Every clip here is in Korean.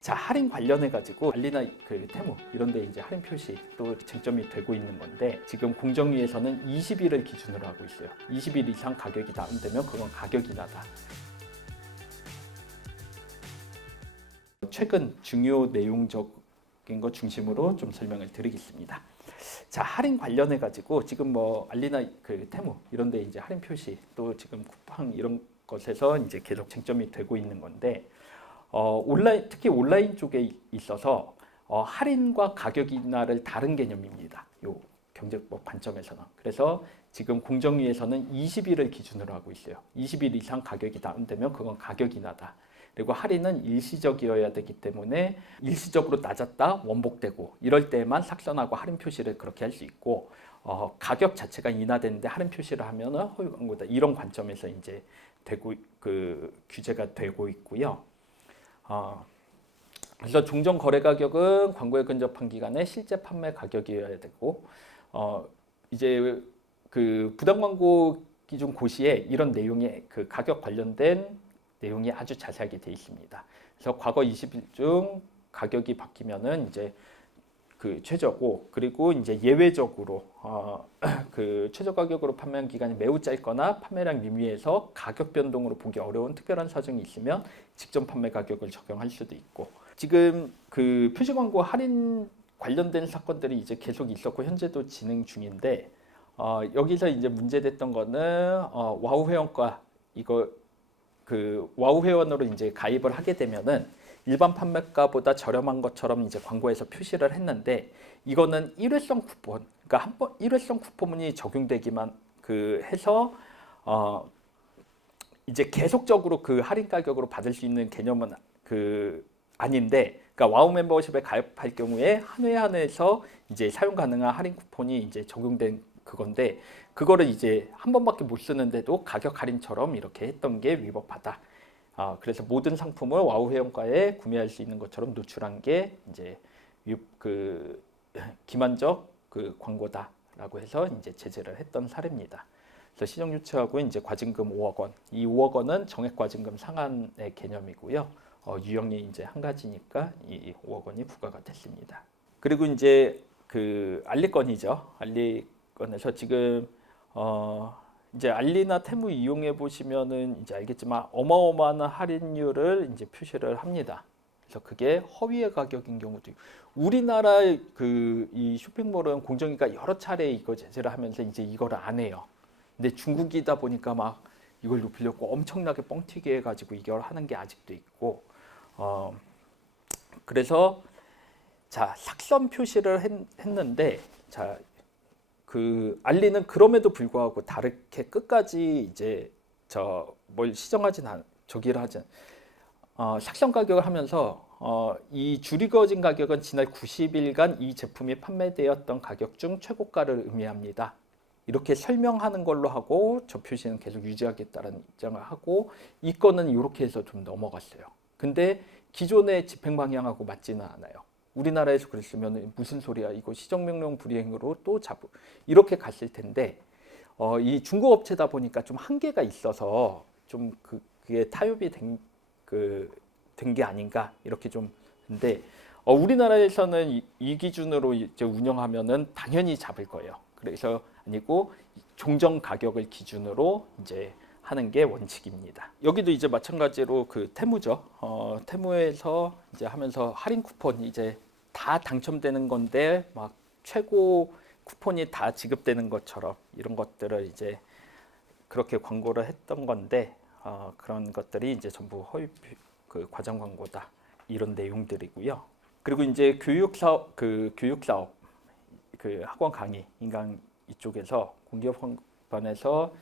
자, 할인 관련해 가지고 알리나 테무 이런 데 이제 할인 표시 또 쟁점이 되고 있는 건데, 지금 공정위에서는 20일을 기준으로 하고 있어요. 20일 이상 가격이 다운되면 그건 가격 인하다. 최근 중요 내용적인 것 중심으로 좀 설명을 드리겠습니다. 자, 할인 관련해 가지고 지금 뭐 알리나 테무 이런 데 이제 할인 표시 또 지금 쿠팡 이런 것에서 이제 계속 쟁점이 되고 있는 건데, 온라인, 특히 온라인 쪽에 있어서 할인과 가격 인하를 다른 개념입니다. 요 경제법 관점에서는. 그래서 지금 공정위에서는 20일을 기준으로 하고 있어요. 20일 이상 가격이 다운되면 그건 가격 인하다. 그리고 할인은 일시적이어야 되기 때문에 일시적으로 낮았다 원복되고 이럴 때만 삭선하고 할인 표시를 그렇게 할 수 있고, 가격 자체가 인하되는데 할인 표시를 하면은 허위 광고다. 이런 관점에서 이제 되고 규제가 되고 있고요. 그래서 종전 거래 가격은 광고에 근접한 기간에 실제 판매 가격이어야 되고, 이제 부당 광고 기준 고시에 이런 내용이 가격 관련된 내용이 아주 자세하게 되어 있습니다. 그래서 과거 20일 중 가격이 바뀌면은 이제 최저고, 그리고 이제 예외적으로 최저 가격으로 판매한 기간이 매우 짧거나 판매량 미미해서 가격 변동으로 보기 어려운 특별한 사정이 있으면 직전 판매 가격을 적용할 수도 있고, 지금 표시 광고 할인 관련된 사건들이 이제 계속 있었고 현재도 진행 중인데, 여기서 이제 문제됐던 거는 와우 회원과 이거 와우 회원으로 이제 가입을 하게 되면은 일반 판매가보다 저렴한 것처럼 이제 광고에서 표시를 했는데, 이거는 일회성 쿠폰, 그러니까 한번 일회성 쿠폰이 적용되기만 해서 이제 계속적으로 할인 가격으로 받을 수 있는 개념은 아닌데, 그러니까 와우 멤버십에 가입할 경우에 한 회 한회에서 이제 사용 가능한 할인 쿠폰이 이제 적용된 그건데, 그거를 이제 한 번밖에 못 쓰는데도 가격 할인처럼 이렇게 했던 게 위법하다. 그래서 모든 상품을 와우 회원가에 구매할 수 있는 것처럼 노출한 게 이제 기만적 광고다라고 해서 이제 제재를 했던 사례입니다. 그래서 시정 유치하고 이제 과징금 5억 원, 이 5억 원은 정액 과징금 상한의 개념이고요. 유형이 이제 한 가지니까 이 5억 원이 부과가 됐습니다. 그리고 이제 알리건이죠. 알리건에서 지금 이제 알리나 테무 이용해 보시면은 이제 알겠지만 어마어마한 할인율을 이제 표시를 합니다. 그래서 그게 허위의 가격인 경우도 있고, 우리나라의 이 쇼핑몰은 공정위가 여러 차례 이거 제재를 하면서 이제 이거를 안 해요. 근데 중국이다 보니까 막 이걸 높이려고 엄청나게 뻥튀기 해가지고 이걸 하는 게 아직도 있고, 그래서 자, 삭선 표시를 했는데, 자, 알리는 그럼에도 불구하고 다르게 끝까지 이제 뭘 시정하진 저기를 하진 삭선 가격을 하면서 이 줄이거진 가격은 지난 90일간 이 제품이 판매되었던 가격 중 최고가를 의미합니다. 이렇게 설명하는 걸로 하고 저 표시는 계속 유지하겠다는 입장을 하고, 이 건은 이렇게 해서 좀 넘어갔어요. 근데 기존의 집행 방향하고 맞지는 않아요. 우리나라에서 그랬으면 무슨 소리야, 이거 시정명령 불이행으로 또 이렇게 갔을 텐데, 이 중국 업체다 보니까 좀 한계가 있어서 좀 그게 타협이 된 게 아닌가 이렇게 좀. 근데 우리나라에서는 이 기준으로 이제 운영하면은 당연히 잡을 거예요. 그래서 아니고 종전 가격을 기준으로 이제 하는 게 원칙입니다. 여기도 이제 마찬가지로 테무죠. 테무에서 이제 하면서 할인 쿠폰 이제 다 당첨되는 건데 막 최고 쿠폰이 다 지급되는 것처럼 이런 것들을 이제 그렇게 광고를 했던 건데, 그런 것들이 이제 전부 허위 과장 광고다 이런 내용들이고요. 그리고 이제 교육사업 학원 강의 인강 이쪽에서 공기업법원에서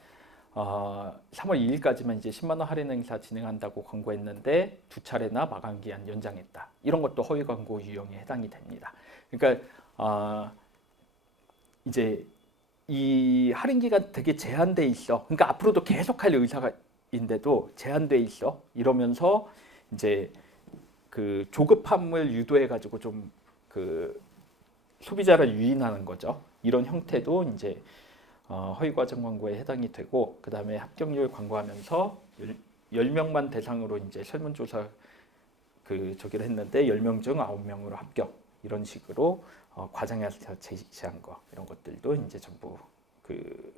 3월 2일까지만 이제 10만 원 할인 행사 진행한다고 광고했는데 두 차례나 마감 기한 연장했다. 이런 것도 허위 광고 유형에 해당이 됩니다. 그러니까 이제 이 할인 기간 되게 제한돼 있어. 그러니까 앞으로도 계속할 의사인데도 제한돼 있어. 이러면서 이제 조급함을 유도해 가지고 좀 소비자를 유인하는 거죠. 이런 형태도 이제 허위 과장 광고에 해당이 되고, 그 다음에 합격률 광고하면서 10명만 대상으로 이제 설문조사 그 저기를 했는데 10명 중 9명으로 합격 이런 식으로 과장해서 제시한 거 이런 것들도 이제 전부 그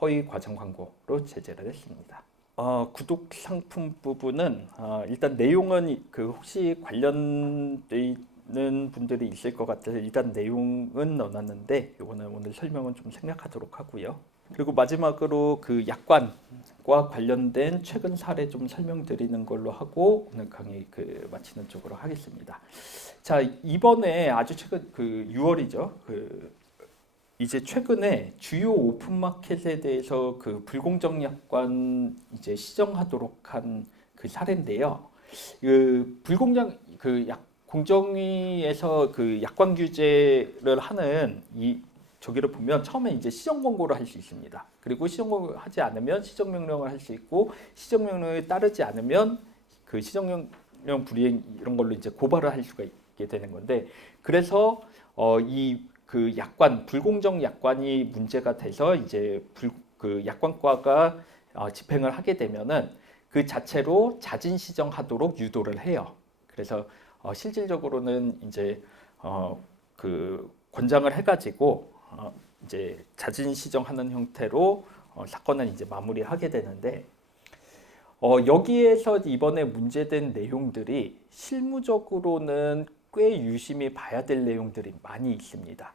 허위 과장 광고로 제재를 했습니다. 구독 상품 부분은 일단 내용은 그 혹시 관련돼 있는 분들이 있을 것 같아서 일단 내용은 넣어놨는데 이거는 오늘 설명은 좀 생략하도록 하고요. 그리고 마지막으로 그 약관과 관련된 최근 사례 좀 설명드리는 걸로 하고 오늘 강의 그 마치는 쪽으로 하겠습니다. 자, 이번에 아주 최근 그 6월이죠. 그 이제 최근에 주요 오픈마켓에 대해서 그 불공정 약관 이제 시정하도록 한 그 사례인데요. 그 불공정 그 공정위에서 그 약관 규제를 하는 이 저기를 보면 처음에 이제 시정 권고를 할 수 있습니다. 그리고 시정 권고를 하지 않으면 시정 명령을 할 수 있고 시정 명령에 따르지 않으면 그 시정 명령 불이행 이런 걸로 이제 고발을 할 수가 있게 되는 건데 그래서 이 그 약관 불공정 약관이 문제가 돼서 이제 그 약관과가 집행을 하게 되면은 그 자체로 자진 시정하도록 유도를 해요. 그래서 실질적으로는 이제 그 권장을 해가지고 이제 자진 시정하는 형태로 사건을 이제 마무리하게 되는데 여기에서 이번에 문제된 내용들이 실무적으로는 꽤 유심히 봐야 될 내용들이 많이 있습니다.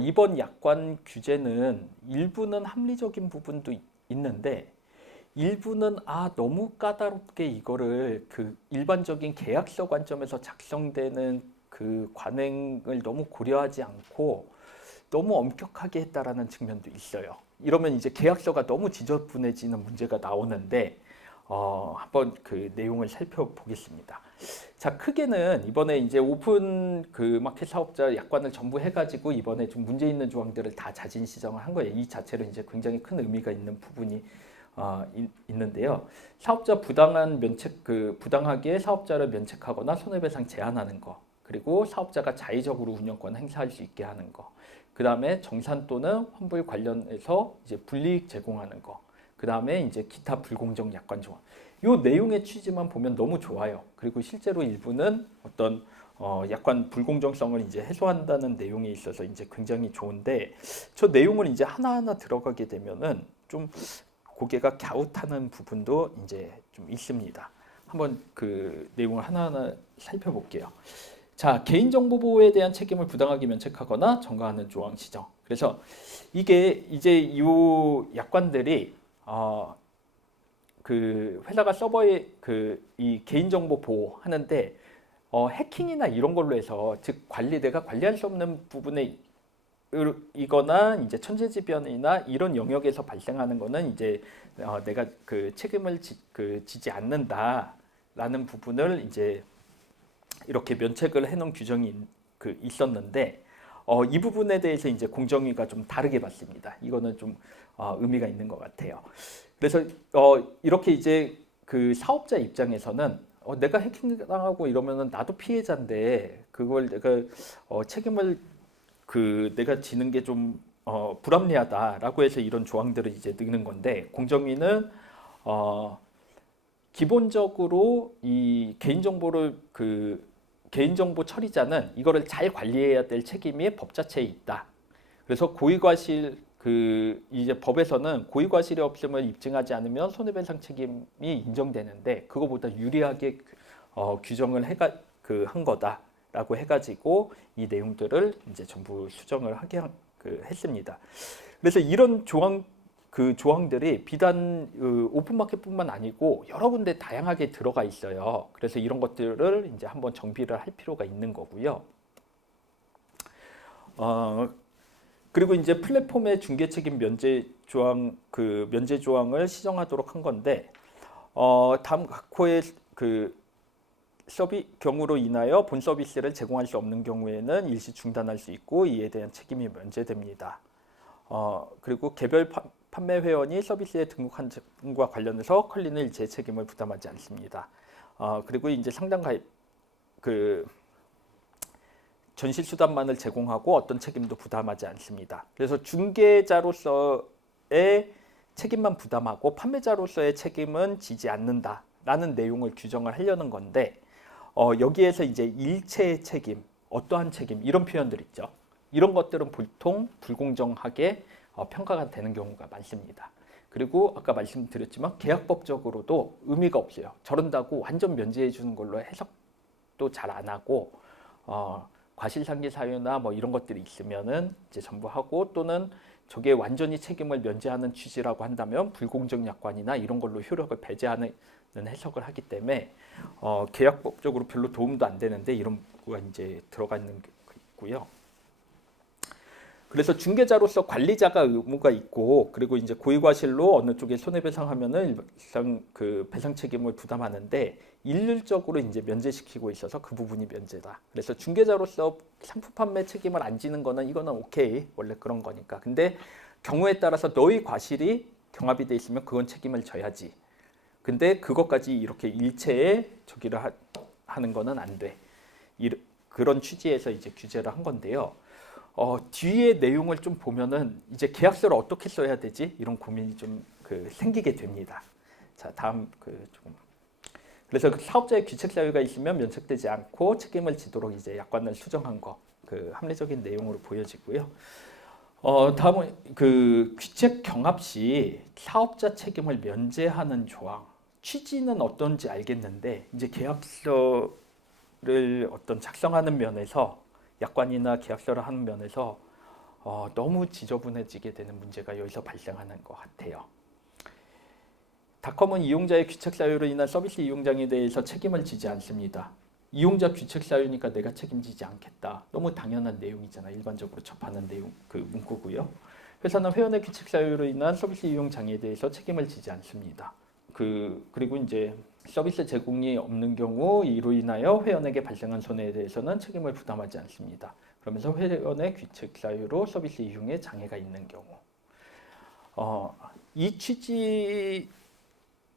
이번 약관 규제는 일부는 합리적인 부분도 있는데 일부는 너무 까다롭게 이거를 그 일반적인 계약서 관점에서 작성되는 그 관행을 너무 고려하지 않고 너무 엄격하게 했다라는 측면도 있어요. 이러면 이제 계약서가 너무 지저분해지는 문제가 나오는데 한번 그 내용을 살펴보겠습니다. 자, 크게는 이번에 이제 오픈 그 마켓 사업자 약관을 전부 해가지고 이번에 좀 문제 있는 조항들을 다 자진 시정을 한 거예요. 이 자체로 이제 굉장히 큰 의미가 있는 부분이 있는데요. 사업자 부당한 면책 부당하게 사업자를 면책하거나 손해배상 제한하는 거, 그리고 사업자가 자의적으로 운영권 행사할 수 있게 하는 거, 그 다음에 정산 또는 환불 관련해서 이제 불이익 제공하는 거, 그 다음에 이제 기타 불공정 약관 조항. 이 내용의 취지만 보면 너무 좋아요. 그리고 실제로 일부는 어떤 약관 불공정성을 이제 해소한다는 내용에 있어서 이제 굉장히 좋은데 저 내용을 이제 하나하나 들어가게 되면은 좀 고개가 갸웃하는 부분도 이제 좀 있습니다. 한번 그 내용을 하나하나 살펴볼게요. 자, 개인정보 보호에 대한 책임을 부당하게 면책하거나 전가하는 조항 시정. 그래서 이게 이제 이 약관들이 그 회사가 서버에 그 이 개인정보 보호하는데 해킹이나 이런 걸로 해서 즉 내가 관리할 수 없는 부분에 이거나 이제 천재지변이나 이런 영역에서 발생하는 거는 이제 내가 그 책임을 지지 않는다라는 부분을 이제 이렇게 면책을 해놓은 규정이 있었는데 이 부분에 대해서 이제 공정위가 좀 다르게 봤습니다. 이거는 좀 의미가 있는 것 같아요. 그래서 이렇게 이제 그 사업자 입장에서는 내가 해킹당하고 이러면은 나도 피해자인데 그걸 내가 책임을 내가 지는 게 좀 불합리하다라고 해서 이런 조항들을 이제 넣는 건데 공정위는 기본적으로 이 개인정보를 개인정보 처리자는 이거를 잘 관리해야 될 책임이 법 자체에 있다. 그래서 고의과실 이제 법에서는 고의과실이 없음을 입증하지 않으면 손해배상 책임이 인정되는데 그거보다 유리하게 규정을 한 거다라고 해가지고 이 내용들을 이제 전부 수정을 하게 했습니다. 그래서 이런 조항들이 비단 오픈마켓뿐만 아니고 여러 군데 다양하게 들어가 있어요. 그래서 이런 것들을 이제 한번 정비를 할 필요가 있는 거고요. 그리고 이제 플랫폼의 중개 책임 면제 조항 면제 조항을 시정하도록 한 건데 다음 각호의 경우로 인하여 본 서비스를 제공할 수 없는 경우에는 일시 중단할 수 있고 이에 대한 책임이 면제됩니다. 그리고 개별 판매 회원이 서비스에 등록한 점과 관련해서 컬리는 일체 책임을 부담하지 않습니다. 그리고 이제 상담 가입 전시 수단만을 제공하고 어떤 책임도 부담하지 않습니다. 그래서 중개자로서의 책임만 부담하고 판매자로서의 책임은 지지 않는다라는 내용을 규정을 하려는 건데 여기에서 이제 일체의 책임, 어떠한 책임 이런 표현들 있죠. 이런 것들은 보통 불공정하게 평가가 되는 경우가 많습니다. 그리고 아까 말씀드렸지만 계약법적으로도 의미가 없어요. 저런다고 완전 면제해 주는 걸로 해석도 잘 안 하고 과실상계 사유나 뭐 이런 것들이 있으면은 이제 전부 하고 또는 저게 완전히 책임을 면제하는 취지라고 한다면 불공정 약관이나 이런 걸로 효력을 배제하는 해석을 하기 때문에 계약법적으로 별로 도움도 안 되는데 이런 거가 이제 들어가 있는 게 있고요. 그래서 중개자로서 관리자가 의무가 있고 그리고 이제 고의과실로 어느 쪽에 손해배상하면은 일상 그 배상 책임을 부담하는데 일률적으로 이제 면제시키고 있어서 그 부분이 면제다. 그래서 중개자로서 상품 판매 책임을 안 지는 거는 이거는 오케이 원래 그런 거니까. 근데 경우에 따라서 너의 과실이 경합이 돼 있으면 그건 책임을 져야지. 근데 그것까지 이렇게 일체에 저기를 하는 거는 안 돼. 그런 취지에서 이제 규제를 한 건데요. 뒤에 내용을 좀 보면은 이제 계약서를 어떻게 써야 되지? 이런 고민이 좀 생기게 됩니다. 자, 다음 조금. 그래서 사업자의 귀책 사유가 있으면 면책되지 않고 책임을 지도록 이제 약관을 수정한 거, 합리적인 내용으로 보여지고요. 다음은 귀책 경합 시 사업자 책임을 면제하는 조항. 취지는 어떤지 알겠는데 이제 계약서를 어떤 작성하는 면에서 약관이나 계약서를 하는 면에서 너무 지저분해지게 되는 문제가 여기서 발생하는 것 같아요. 닷컴은 이용자의 귀책 사유로 인한 서비스 이용장에 대해서 책임을 지지 않습니다. 이용자 귀책 사유니까 내가 책임지지 않겠다. 너무 당연한 내용이잖아요. 일반적으로 접하는 내용 문구고요. 회사는 회원의 귀책 사유로 인한 서비스 이용 장애에 대해서 책임을 지지 않습니다. 그리고 이제 서비스 제공이 없는 경우 이로 인하여 회원에게 발생한 손해에 대해서는 책임을 부담하지 않습니다. 그러면서 회원의 귀책 사유로 서비스 이용에 장애가 있는 경우 이 취지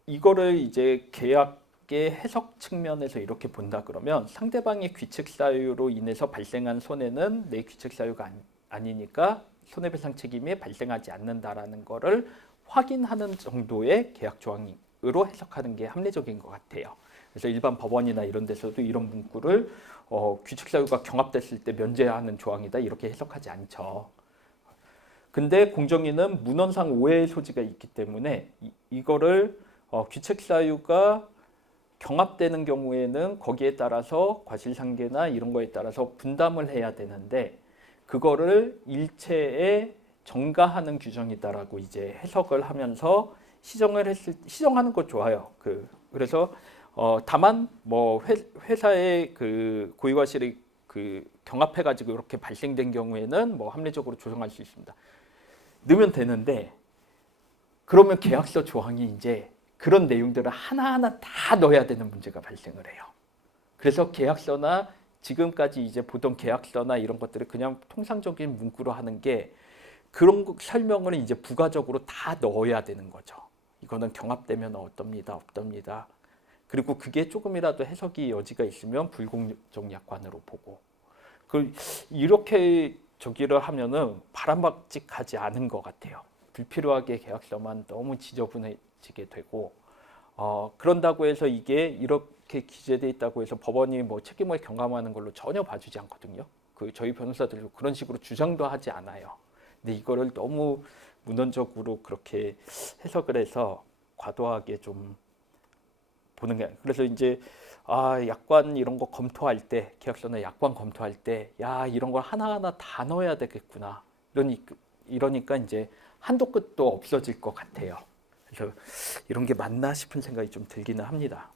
이거를 이제 계약의 해석 측면에서 이렇게 본다 그러면 상대방의 귀책 사유로 인해서 발생한 손해는 내 귀책 사유가 아니니까 손해배상 책임이 발생하지 않는다라는 거를 확인하는 정도의 계약 조항으로 해석하는 게 합리적인 것 같아요. 그래서 일반 법원이나 이런 데서도 이런 문구를 귀책 사유가 경합됐을 때 면제하는 조항이다 이렇게 해석하지 않죠. 근데 공정위는 문헌상 오해의 소지가 있기 때문에 이거를 귀책 사유가 경합되는 경우에는 거기에 따라서 과실상계나 이런 거에 따라서 분담을 해야 되는데 그거를 일체에 전가하는 규정이다라고 이제 해석을 하면서 시정하는 거 좋아요. 그래서 다만 뭐 회사의 고의과실이 경합해가지고 이렇게 발생된 경우에는 뭐 합리적으로 조정할 수 있습니다. 넣으면 되는데 그러면 계약서 조항이 이제 그런 내용들을 하나하나 다 넣어야 되는 문제가 발생을 해요. 그래서 계약서나 지금까지 이제 보던 계약서나 이런 것들을 그냥 통상적인 문구로 하는 게 그런 설명을 이제 부가적으로 다 넣어야 되는 거죠. 이거는 경합되면 어떻습니다, 없답니다. 그리고 그게 조금이라도 해석이 여지가 있으면 불공정 약관으로 보고 이렇게 저기를 하면은 바람직하지 않은 것 같아요. 불필요하게 계약서만 너무 지저분해지게 되고 그런다고 해서 이게 이렇게 기재돼 있다고 해서 법원이 뭐 책임을 경감하는 걸로 전혀 봐주지 않거든요. 저희 변호사들도 그런 식으로 주장도 하지 않아요. 근데 이거를 너무 문헌적으로 그렇게 해석을 해서 과도하게 좀 보는 게 그래서 이제 약관 이런 거 검토할 때 계약서나 약관 검토할 때 이런 걸 하나하나 다 넣어야 되겠구나 이러니까 이제 한도 끝도 없어질 것 같아요. 그래서 이런 게 맞나 싶은 생각이 좀 들기는 합니다.